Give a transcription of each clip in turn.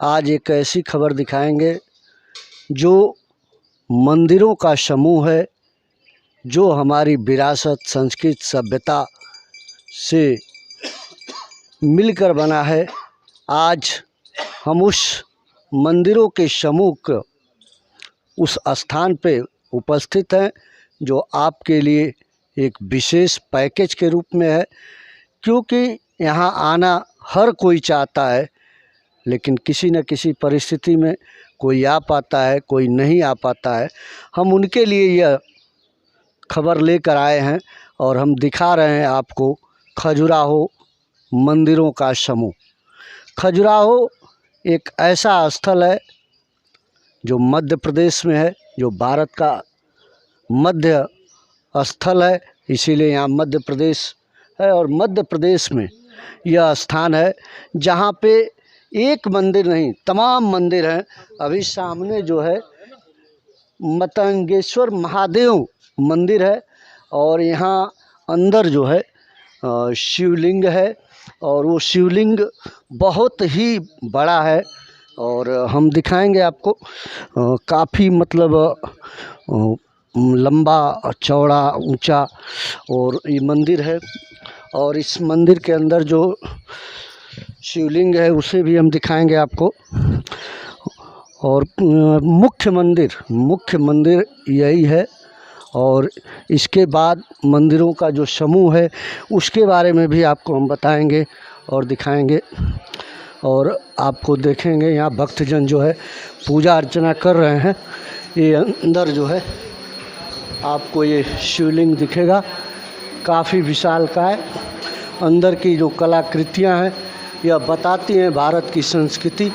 आज एक ऐसी खबर दिखाएंगे जो मंदिरों का समूह है, जो हमारी विरासत, संस्कृति, सभ्यता से मिलकर बना है। आज हम उस मंदिरों के समूह के उस स्थान पे उपस्थित हैं जो आपके लिए एक विशेष पैकेज के रूप में है, क्योंकि यहाँ आना हर कोई चाहता है, लेकिन किसी न किसी परिस्थिति में कोई आ पाता है, कोई नहीं आ पाता है। हम उनके लिए यह खबर लेकर आए हैं और हम दिखा रहे हैं आपको खजुराहो मंदिरों का समूह। खजुराहो एक ऐसा स्थल है जो मध्य प्रदेश में है, जो भारत का मध्य स्थल है, इसीलिए यहाँ मध्य प्रदेश है। और मध्य प्रदेश में यह स्थान है जहाँ पे एक मंदिर नहीं, तमाम मंदिर हैं। अभी सामने जो है मतंगेश्वर महादेव मंदिर है और यहाँ अंदर जो है शिवलिंग है और वो शिवलिंग बहुत ही बड़ा है और हम दिखाएंगे आपको। काफ़ी मतलब लंबा, चौड़ा, ऊंचा और ये मंदिर है। और इस मंदिर के अंदर जो शिवलिंग है उसे भी हम दिखाएंगे आपको। और मुख्य मंदिर यही है। और इसके बाद मंदिरों का जो समूह है उसके बारे में भी आपको हम बताएंगे और दिखाएंगे। और आपको देखेंगे यहाँ भक्तजन जो है पूजा अर्चना कर रहे हैं। ये अंदर जो है आपको ये शिवलिंग दिखेगा, काफ़ी विशालकाय। अंदर की जो कलाकृतियाँ हैं यह बताती हैं भारत की संस्कृति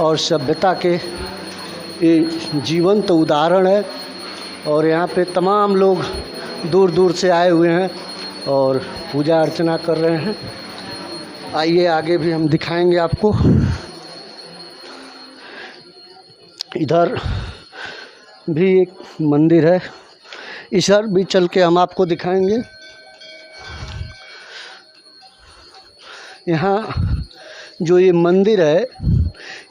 और सभ्यता के ये जीवंत उदाहरण है। और यहाँ पे तमाम लोग दूर दूर से आए हुए हैं और पूजा अर्चना कर रहे हैं। आइए आगे भी हम दिखाएंगे आपको। इधर भी एक मंदिर है, इधर भी चल के हम आपको दिखाएंगे। यहाँ जो ये मंदिर है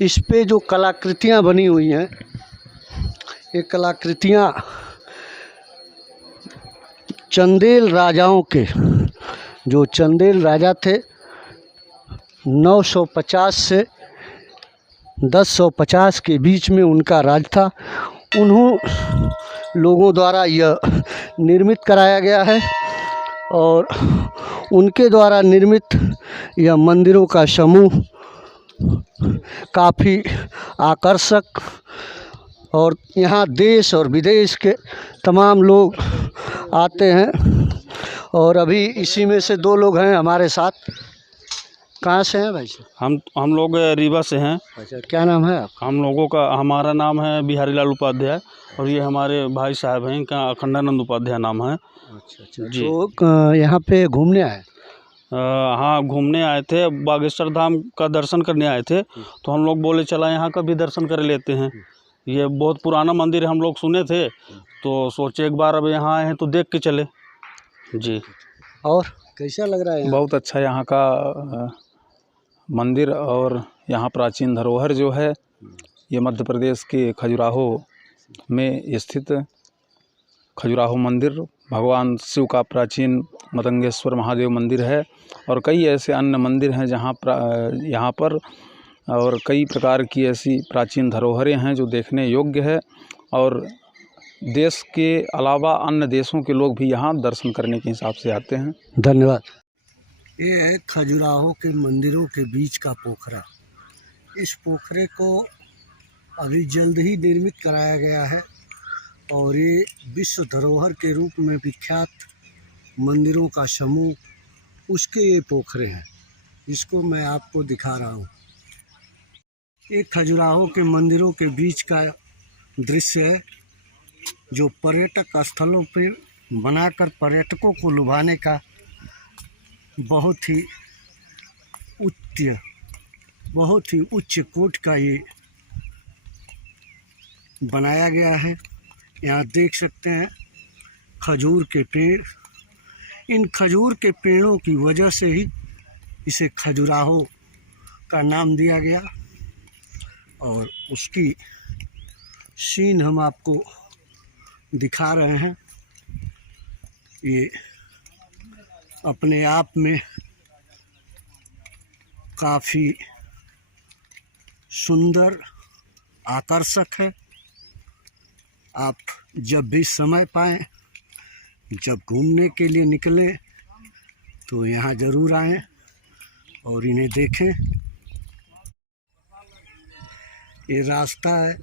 इस पे जो कलाकृतियाँ बनी हुई हैं, ये कलाकृतियाँ चंदेल राजाओं के, जो चंदेल राजा थे 950 से 1050 के बीच में उनका राज था, उन्हों लोगों द्वारा यह निर्मित कराया गया है। और उनके द्वारा निर्मित यह मंदिरों का समूह काफ़ी आकर्षक, और यहाँ देश और विदेश के तमाम लोग आते हैं। और अभी इसी में से दो लोग हैं हमारे साथ। कहाँ से हैं भाई साहब? हम लोग रीवा से हैं। अच्छा, क्या नाम है आपका? हमारा नाम है बिहारी लाल उपाध्याय और ये हमारे भाई साहब हैं, इनका अखंडानंद उपाध्याय नाम है। अच्छा जी। तो यहाँ पे घूमने आए? हाँ, घूमने आए थे, बागेश्वर धाम का दर्शन करने आए थे। तो हम लोग बोले चला यहाँ का भी दर्शन कर लेते हैं। ये बहुत पुराना मंदिर है, हम लोग सुने थे तो सोचे एक बार अब यहाँ आए हैं तो देख के चले जी। और कैसा लग रहा है? बहुत अच्छा यहाँ का मंदिर और यहाँ प्राचीन धरोहर जो है, ये मध्य प्रदेश के खजुराहो में स्थित खजुराहो मंदिर भगवान शिव का प्राचीन मतंगेश्वर महादेव मंदिर है। और कई ऐसे अन्य मंदिर हैं जहाँ यहाँ पर और कई प्रकार की ऐसी प्राचीन धरोहरें हैं जो देखने योग्य है। और देश के अलावा अन्य देशों के लोग भी यहाँ दर्शन करने के हिसाब से आते हैं। धन्यवाद। ये है खजुराहो के मंदिरों के बीच का पोखरा। इस पोखरे को अभी जल्द ही निर्मित कराया गया है और ये विश्व धरोहर के रूप में विख्यात मंदिरों का समूह, उसके ये पोखरे हैं। इसको मैं आपको दिखा रहा हूँ। ये खजुराहो के मंदिरों के बीच का दृश्य है जो पर्यटक स्थलों पर बनाकर पर्यटकों को लुभाने का बहुत ही उच्च कोटि का ये बनाया गया है। यहाँ देख सकते हैं खजूर के पेड़। इन खजूर के पेड़ों की वजह से ही इसे खजुराहो का नाम दिया गया। और उसकी सीन हम आपको दिखा रहे हैं। ये अपने आप में काफ़ी सुंदर, आकर्षक है। आप जब भी समय पाएं, जब घूमने के लिए निकलें तो यहाँ ज़रूर आएं और इन्हें देखें। ये रास्ता है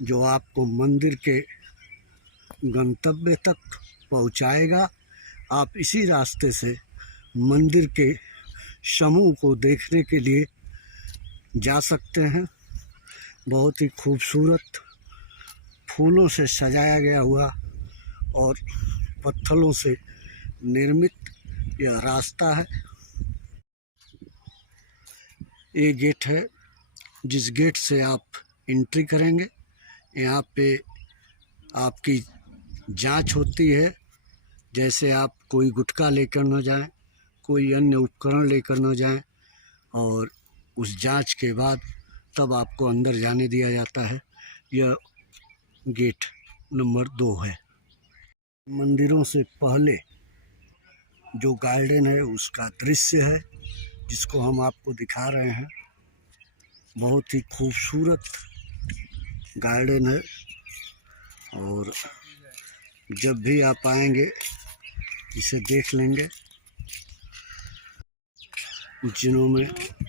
जो आपको मंदिर के गंतव्य तक पहुँचाएगा। आप इसी रास्ते से मंदिर के समूह को देखने के लिए जा सकते हैं। बहुत ही खूबसूरत फूलों से सजाया गया हुआ और पत्थरों से निर्मित यह रास्ता है। ये गेट है, जिस गेट से आप एंट्री करेंगे यहाँ पे आपकी जांच होती है। जैसे आप कोई गुटखा लेकर न जाएं, कोई अन्य उपकरण लेकर न जाएं, और उस जांच के बाद तब आपको अंदर जाने दिया जाता है। यह गेट नंबर 2 है। मंदिरों से पहले जो गार्डन है उसका दृश्य है, जिसको हम आपको दिखा रहे हैं। बहुत ही खूबसूरत गार्डन है और जब भी आप आएंगे इसे देख लेंगे। जिनों में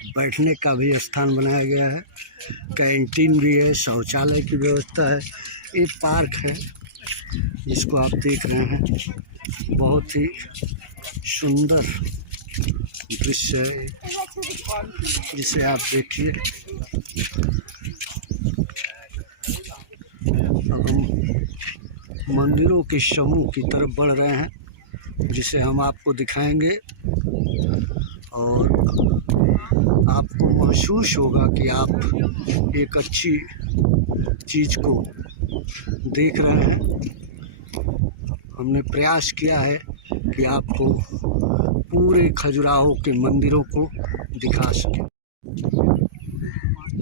बैठने का भी स्थान बनाया गया है, कैंटीन भी है, शौचालय की व्यवस्था है। ये पार्क है जिसको आप देख रहे हैं। बहुत ही सुंदर दृश्य है जिसे आप देखिए। अब हम मंदिरों के समूह की तरफ बढ़ रहे हैं, जिसे हम आपको दिखाएंगे और आपको महसूस होगा कि आप एक अच्छी चीज़ को देख रहे हैं। हमने प्रयास किया है कि आपको पूरे खजुराहो के मंदिरों को दिखा सकें।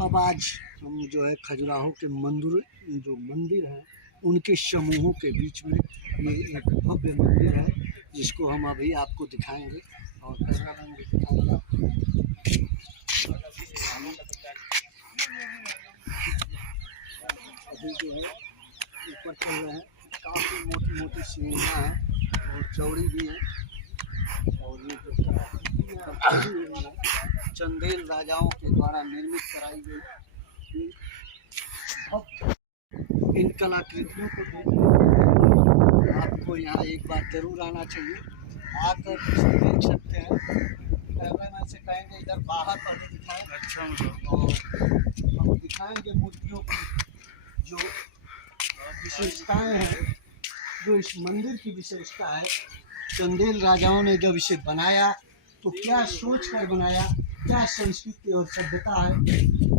अब आज हम जो है खजुराहो के मंदिर हैं उनके समूहों के बीच में ये एक भव्य मंदिर है, जिसको हम अभी आपको दिखाएंगे और कैमरामैन भी दिखाएगा। अभी जो है ऊपर चल रहे हैं। काफ़ी मोटी मोटी सीढ़ियाँ हैं और चौड़ी भी हैं, और ये जो कलाकृतियाँ हैं चंदेल राजाओं के द्वारा निर्मित कराई गई। इन कलाकृतियों को देखने आपको यहाँ एक बार जरूर आना चाहिए। आकर इसे देख सकते हैं। कैमरामैन से कहेंगे इधर बाहर पहले दिखाएं। अच्छा। और हम दिखाएंगे मूर्तियों की जो विशेषताएं हैं, जो इस मंदिर की विशेषता है। चंदेल राजाओं ने जब इसे बनाया तो क्या सोच कर बनाया, क्या संस्कृति और सभ्यता है,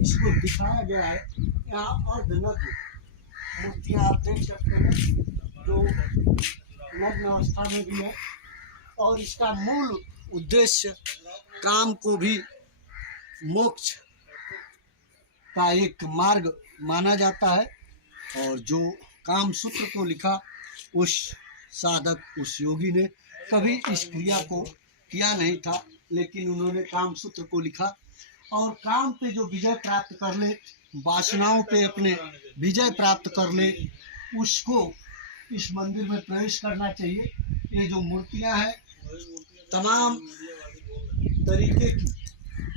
इसको दिखाया गया है। यहाँ अर्धनग्न मूर्तियाँ आप देख सकते हैं जो नग्न अवस्था में भी है, और इसका मूल उद्देश्य काम को भी मोक्ष का एक मार्ग माना जाता है। और जो काम सूत्र को लिखा उस साधक, उस योगी ने कभी इस क्रिया को किया नहीं था, लेकिन उन्होंने काम सूत्र को लिखा। और काम पे जो विजय प्राप्त कर ले, वासनाओं पे अपने विजय प्राप्त कर ले, उसको इस मंदिर में प्रवेश करना चाहिए। ये जो मूर्तियां हैं तमाम तरीके की,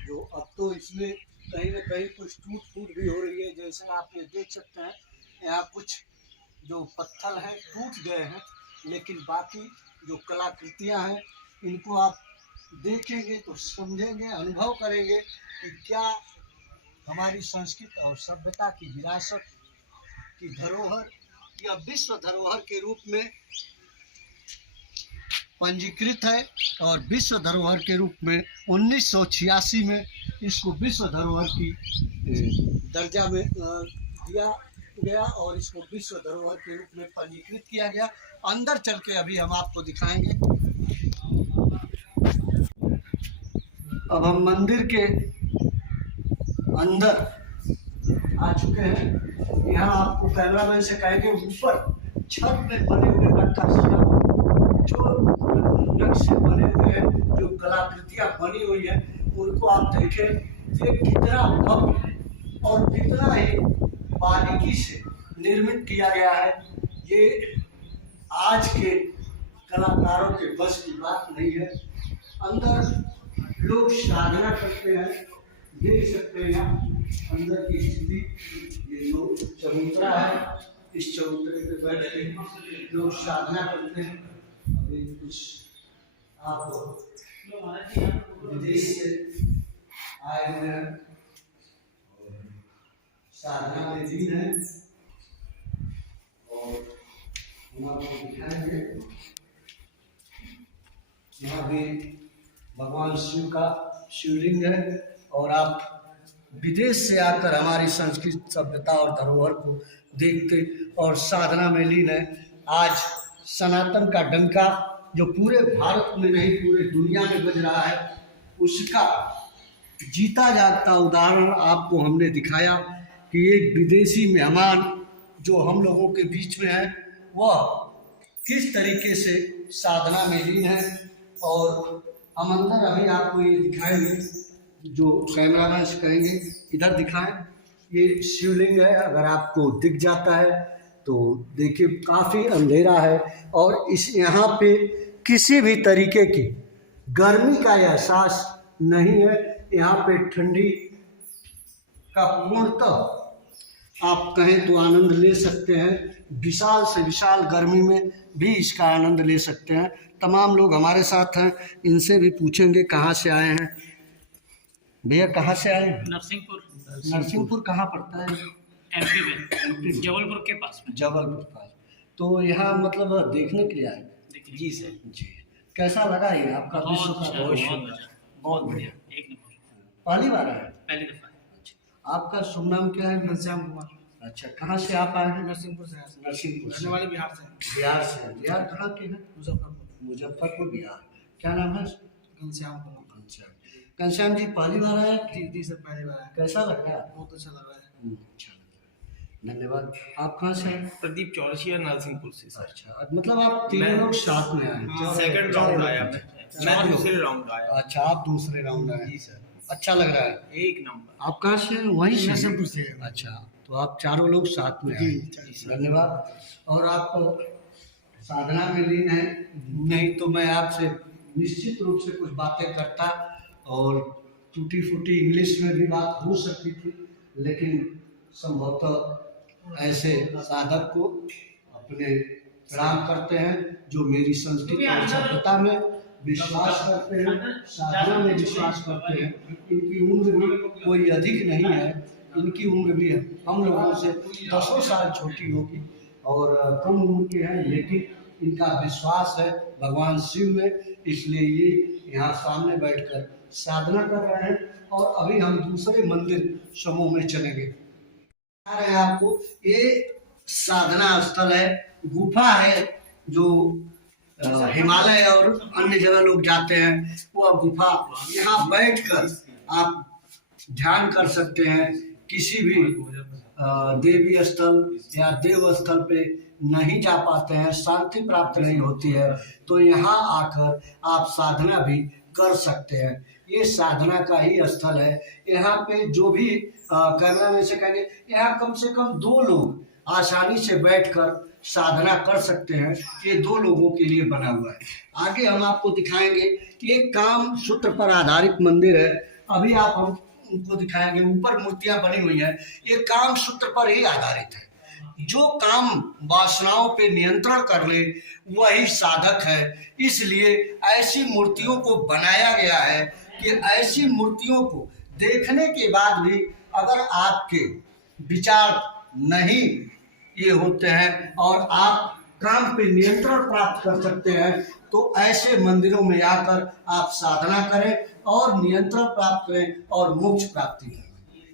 जो अब तो इसमें कहीं न कहीं कुछ टूट फूट भी हो रही है। जैसे आप ये देख सकते हैं, यहाँ कुछ जो पत्थर हैं टूट गए हैं, लेकिन बाकी जो कलाकृतियाँ हैं इनको आप देखेंगे तो समझेंगे, अनुभव करेंगे कि क्या हमारी संस्कृति और सभ्यता की विरासत की धरोहर या विश्व धरोहर के रूप में पंजीकृत है। और विश्व धरोहर के रूप में 1986 में इसको विश्व धरोहर की दर्जा में दिया गया और इसको विश्व धरोहर के रूप में पंजीकृत किया गया। अंदर चल के अभी हम आपको दिखाएंगे। अब हम मंदिर के अंदर आ चुके हैं। यहाँ आपको कैमरामैन से कहेंगे ऊपर छत में बने हुए नक्काशियाँ जो नक्शे बने हुए हैं, जो कलाकृतियाँ बनी हुई है, उनको आप देखें ये कितना भव्य और कितना ही बारीकी से निर्मित किया गया है। ये आज के कलाकारों के बस की बात नहीं है। अंदर लोग साधना करते हैं, देख सकते हैं अंदर की स्थिति। ये जो चबूतरा है, इस चबूतरे पे बैठ के लोग साधना करते हैं। अभी कुछ आप विदेश से आए हुए हैं और साधना में दिन है और हम आपको दिखाएंगे। यहाँ भी भगवान शिव का शिवलिंग है और आप विदेश से आकर हमारी संस्कृति, सभ्यता और धरोहर को देखते और साधना में लीन है। आज सनातन का डंका जो पूरे भारत में नहीं पूरे दुनिया में बज रहा है, उसका जीता जागता उदाहरण आपको हमने दिखाया कि एक विदेशी मेहमान जो हम लोगों के बीच में है, वह किस तरीके से साधना में लीन है। और हम अंदर अभी आपको ये दिखाएंगे, जो कैमरामैन से कहेंगे इधर दिखाएं। ये शिवलिंग है, अगर आपको दिख जाता है तो देखिए काफ़ी अंधेरा है और इस यहाँ पे किसी भी तरीके की गर्मी का एहसास नहीं है। यहाँ पे ठंडी का पूर्णतः आप कहें तो आनंद ले सकते हैं। विशाल से विशाल गर्मी में भी इसका आनंद ले सकते हैं। तमाम लोग हमारे साथ हैं, इनसे भी पूछेंगे कहाँ से आए हैं। भैया कहाँ से आए हैं? नरसिंहपुर। नरसिंहपुर कहाँ पड़ता है? एमपी में, जबलपुर के पास में। जबलपुर पास। तो यहाँ मतलब देखने के लिए आए? जी सर। जी, कैसा लगा ये आपका विश्व बहुत का अच्छा, भविष्य? बहुत अच्छा, बहुत बढ़िया। एक नंबर। पहली बार आए? पहली दफा। अच्छा, आपका शुभ नाम क्या है? घनश्याम कुमार। अच्छा, कहाँ से आप आए हैं? नरसिंहपुर से। नरसिंहपुर से। रहने वाले बिहार से। बिहार से। बिहार कहाँ के हैं? मुजफ्फरपुर। मुजफ्फरपुर बिहार। क्या नाम है? घनश्याम कुमार। अच्छा, घनश्याम जी पहली बार आए? जी सर, पहली बार आया। कैसा लग रहा है? बहुत अच्छा लग रहा है। अच्छा लग रहा है, धन्यवाद। आप कहाँ से हैं? प्रदीप चौरसिया, नरसिंहपुर से सर। अच्छा, मतलब आप तीनों लोग साथ में आए हैं? सेकंड राउंड आया मैं दूसरे राउंड आया। अच्छा, आप दूसरे राउंड आए? जी सर। अच्छा लग रहा है। एक नंबर। आप कहाँ से हैं? वहीं से? नरसिंहपुर से। अच्छा, तो आप चारों लोग साथ में आए। धन्यवाद। और आप साधना में लीन हैं, नहीं तो मैं आपसे निश्चित रूप से कुछ बातें करता और टूटी फूटी इंग्लिश में भी बात हो सकती थी, लेकिन संभवतः ऐसे साधक को अपने प्रणाम करते हैं जो मेरी संस्कृति और सभ्यता में विश्वास करते हैं, साधना में विश्वास करते हैं। इनकी उम्र भी कोई अधिक नहीं है, इनकी उम्र भी हम लोगों से 10 साल छोटी होगी और कम उम्र के हैं, लेकिन इनका विश्वास है भगवान शिव में, इसलिए ये यहाँ सामने बैठकर साधना कर रहे हैं। और अभी हम दूसरे मंदिर समूह में चलेंगे। बता रहे हैं आपको, ये साधना स्थल है, गुफा है जो हिमालय और अन्य जगह लोग जाते हैं, वो गुफा। यहाँ बैठकर आप ध्यान कर सकते हैं। किसी भी देवी स्थल या देव स्थल पे नहीं जा पाते हैं, शांति प्राप्त नहीं होती है, तो यहाँ आकर आप साधना भी कर सकते हैं। ये साधना का ही स्थल है। यहाँ पे जो भी कैमरा में से कहेंगे, यहाँ कम से कम 2 लोग आसानी से बैठकर साधना कर सकते हैं। ये 2 लोगों के लिए बना हुआ है। आगे हम आपको दिखाएंगे कि एक काम सूत्र पर आधारित मंदिर है। अभी आप हम उनको दिखाएंगे, ऊपर मूर्तियां बनी हुई हैं, ये काम सूत्र पर ही आधारित है। जो काम वासनाओं पे नियंत्रण कर ले वही साधक है। इसलिए ऐसी मूर्तियों को बनाया गया है कि ऐसी मूर्तियों को देखने के बाद भी अगर आपके विचार नहीं ये होते हैं और आप काम पे नियंत्रण प्राप्त कर सकते हैं, तो ऐसे मंदिरों में आकर आप साधना करें और नियंत्रण प्राप्त करें और मोक्ष प्राप्ति करें।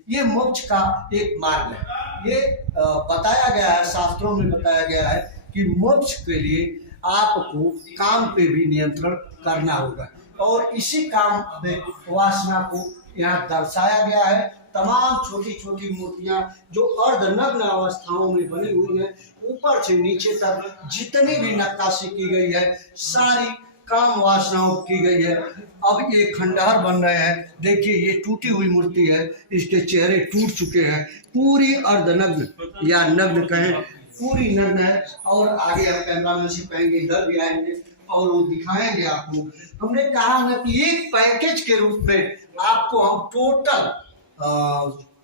ये मोक्ष का एक मार्ग है। ये बताया गया है, शास्त्रों में बताया गया है कि मोक्ष के लिए आपको काम पे भी नियंत्रण करना होगा और इसी काम पे वासना को यहाँ दर्शाया गया है तमाम छोटी छोटी मूर्तियां जो अर्धनग्न अवस्थाओं में बनी हुई हैं, ऊपर से नीचे तक जितनी भी नक्काशी की गई है सारी काम वासनाओं की गई है। अब ये खंडहर बन रहे हैं, देखिए ये टूटी हुई मूर्ति है, इसके चेहरे टूट चुके हैं, पूरी अर्धनग्न या नग्न कहें, पूरी नग्न है। और आगे हम कैमरा में से कहेंगे, इधर भी आएंगे और वो दिखाएंगे आपको। हमने कहा ना कि एक पैकेज के रूप में आपको हम टोटल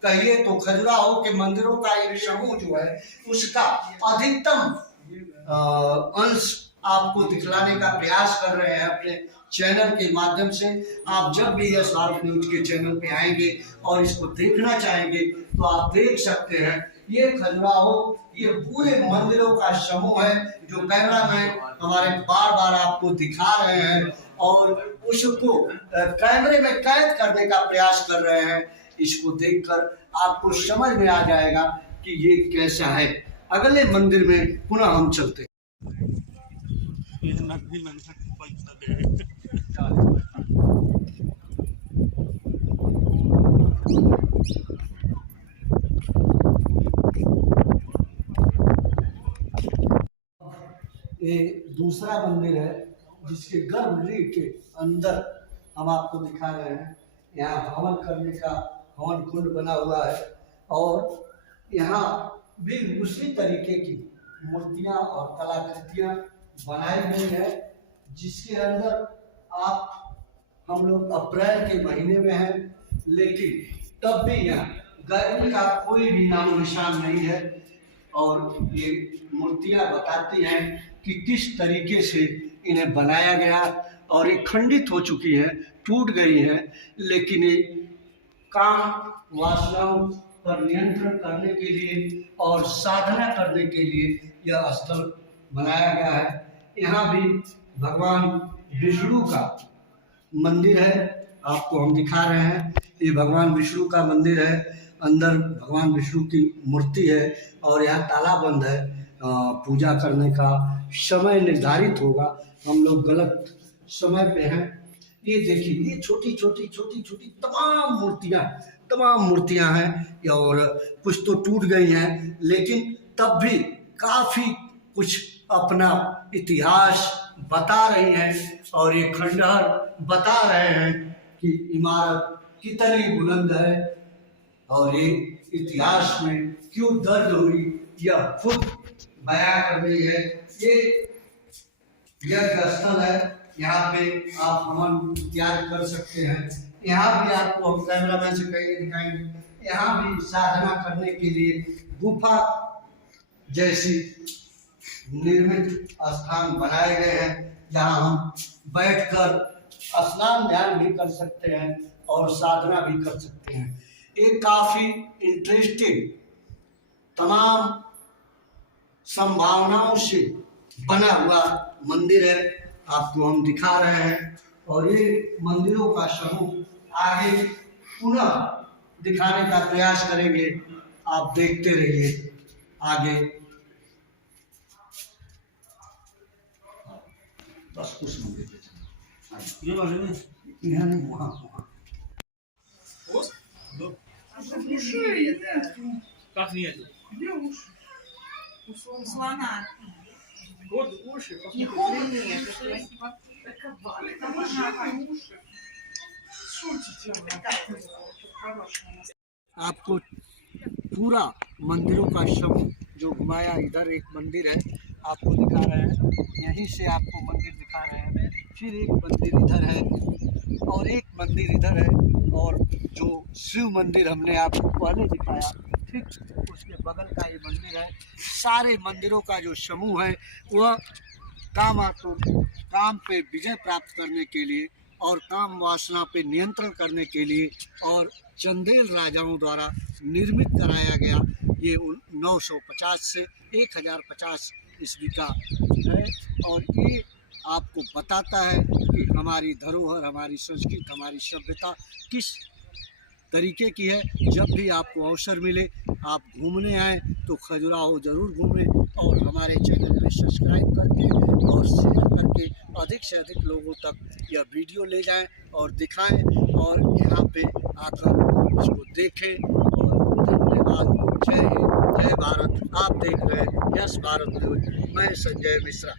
कहिए तो खजुराहो के मंदिरों का ये समूह जो है उसका अधिकतम अंश आपको दिखलाने का प्रयास कर रहे हैं अपने चैनल के माध्यम से। आप जब भी यस भारत न्यूज के चैनल पे आएंगे और इसको देखना चाहेंगे तो आप देख सकते हैं। ये खजुराहो ये पूरे मंदिरों का समूह है जो कैमरामैन हमारे बार बार आपको दिखा रहे हैं और उसको कैमरे में कैद करने का प्रयास कर रहे हैं। इसको देखकर आपको समझ में आ जाएगा कि ये कैसा है। अगले मंदिर में पुनः हम चलते हैं। ये दूसरा मंदिर है जिसके गर्भगृह के अंदर हम आपको दिखा रहे हैं। यहाँ हवन करने का हवन कुंड बना हुआ है और यहाँ भी उसी तरीके की मूर्तियाँ और कलाकृतियाँ बनाई गई है, जिसके अंदर आप हम लोग अप्रैल के महीने में हैं, लेकिन तब भी यहाँ गर्मी का कोई भी नाम निशान नहीं है। और ये मूर्तियाँ बताती हैं कि किस तरीके से इन्हें बनाया गया और ये खंडित हो चुकी हैं, टूट गई हैं, लेकिन ये काम वासनाओं पर नियंत्रण करने के लिए और साधना करने के लिए यह स्थल बनाया गया है। यहाँ भी भगवान विष्णु का मंदिर है, आपको हम दिखा रहे हैं। ये भगवान विष्णु का मंदिर है, अंदर भगवान विष्णु की मूर्ति है और यहाँ ताला बंद है। पूजा करने का समय निर्धारित होगा, हम लोग गलत समय पे हैं। ये देखिए ये छोटी छोटी छोटी छोटी तमाम मूर्तियां हैं और कुछ तो टूट गई हैं, लेकिन तब भी काफ़ी कुछ अपना इतिहास बता रही हैं और ये खंडहर बता रहे हैं कि इमारत कितनी बुलंद है और ये इतिहास में क्यों दर्ज हुई, यह खुद बयां कर रही है। ये यज्ञ स्थल है, यहाँ पे आप हवन इत्यादि कर सकते हैं। यहाँ भी आपको हम कैमरामैन से कहीं दिखाएंगे। यहाँ भी साधना करने के लिए गुफा जैसी निर्मित स्थान बनाए गए हैं, जहाँ हम बैठकर स्नान ध्यान भी कर सकते हैं और साधना भी कर सकते हैं। ये काफ़ी इंटरेस्टिंग तमाम संभावनाओं से बना हुआ मंदिर है, आपको हम दिखा रहे हैं। और ये मंदिरों का समूह आगे पुनः दिखाने का प्रयास करेंगे, आप देखते रहिए आगे। बस कुछ मंदिर यहाँ नहीं, वहाँ Как нет? У слона. Вот уши, Не холодно, это можно уши. Шутите. आपको पूरा मंदिरों का समूह जो घुमाया, इधर एक मंदिर है आपको दिखा रहे हैं, यहीं से आपको मंदिर दिखा रहे हैं। फिर एक मंदिर इधर है और एक मंदिर इधर है, और जो शिव मंदिर हमने आपको पहले दिखाया ठीक उसके बगल का ये मंदिर है। सारे मंदिरों का जो समूह है वह काम पे विजय प्राप्त करने के लिए और काम वासना पे नियंत्रण करने के लिए और चंदेल राजाओं द्वारा निर्मित कराया गया। ये 950 से 1050 ईस्वी का है और ये आपको बताता है कि हमारी धरोहर, हमारी संस्कृति, हमारी सभ्यता किस तरीके की है। जब भी आपको अवसर मिले आप घूमने आएँ तो खजुराहो ज़रूर घूमें और हमारे चैनल पे सब्सक्राइब करके और शेयर करके अधिक से अधिक लोगों तक यह वीडियो ले जाएं और दिखाएं और यहाँ पे आकर इसको देखें। और धन्यवाद। जय हिंद, जय भारत। आप देख रहे हैं यस भारत न्यूज़। मैं संजय मिश्रा।